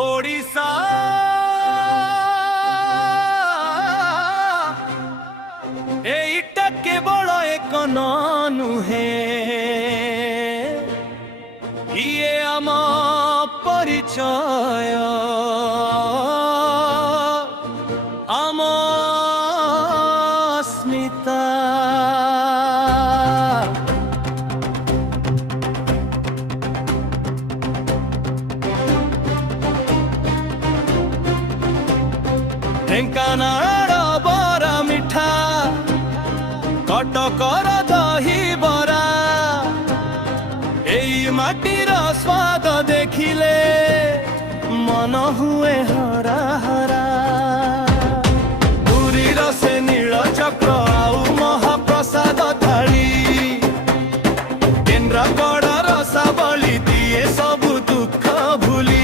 ओडिशा एइटा केवल एक नुहे इए आम परिचय आम अस्मिता ढेंकानाळ बरा मिठा कटकर दही बरा एई माटीर स्वाद देखिले मन हुए हरा हरा पुरीर से नील चक्र आउ महाप्रसाद थाली केन्द्रापड़ा रसावली दिए सबु दुख भूली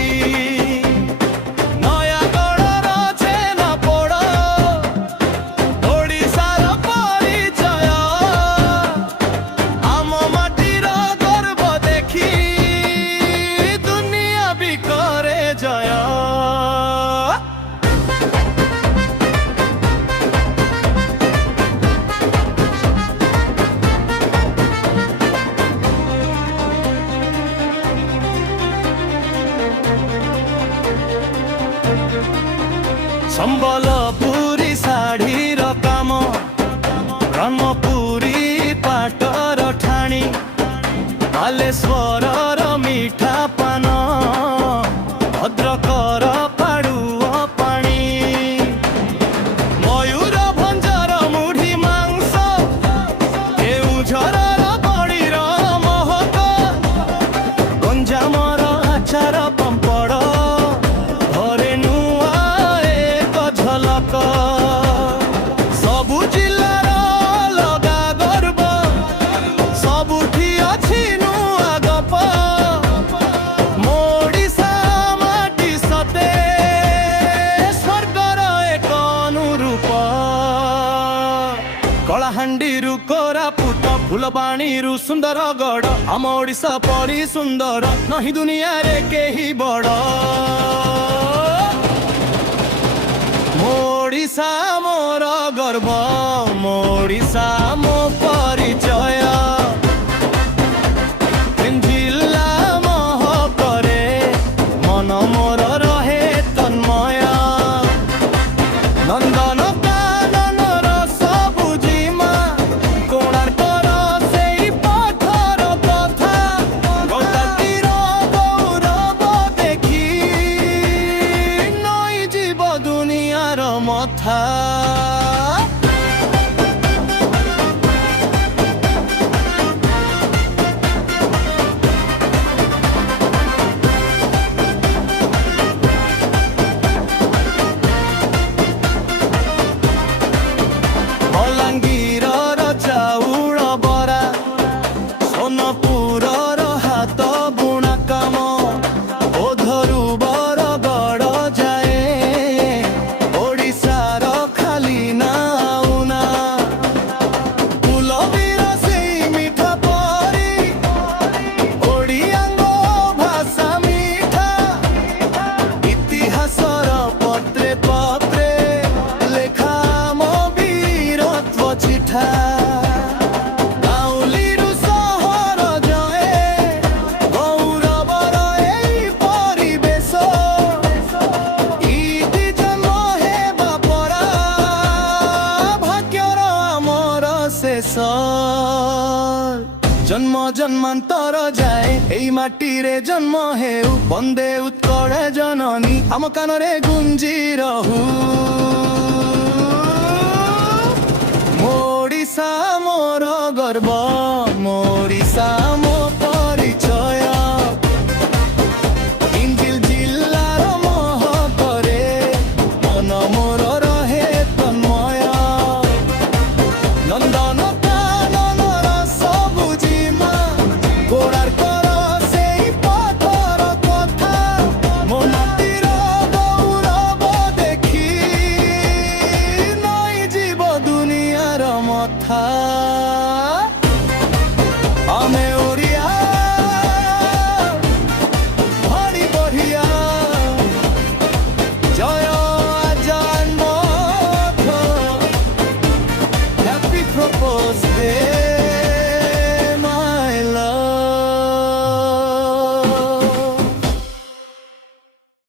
संबलपुरी साढ़ीर काम ब्रह्मपुरी पाटर ठाणी बालेश्वर मीठा पान भद्रकर पाड़ुआ पाणी मयूरभंजर मुढ़ी मांस केउझर बड़ीर महक गंजामर आचार पांपड़ सबु जिलार लगा गर्व सबुठी अछि नुआ गप मोडिसा माटी सते स्वर्गर एक अनुरूप कलाहांडीरु कोरापुट फुलबाणीरु सुंदरगढ़ आम ओडिशा परी सुंदर नहीं दुनिया रे केही बड़ ओडिशा मोर गर्व ओडिशा मो परिचय जिला महकरे मन मोर रहे तन्मय नंदन कानन सबु जिमा कोणार्कर सेई पथर कथा गंगातीर गौरव देखी नई जीव दुनियार मथा बलांगीर चाउल बरा सोनपुर हाथ बुणा काम ओधरू बरगढ़ जाए ओडिशार खाली नाउना कुलबीर से मीठा परी ओडियांग भाषा मीठा इतिहासर पत्रे पत्रे लेखा मो वीरत्व चिठा गाउलीरु सहर जाए गौरवर एई परिवेश इति जन्म हेबा परा भाग्यर आमर शेष जन्म जन्मांतर जाए एई माटी रे जन्म हेउ बंदे उत्कल जननी आम कानरे गुंजी रहू ओडिशा मोर गर्व।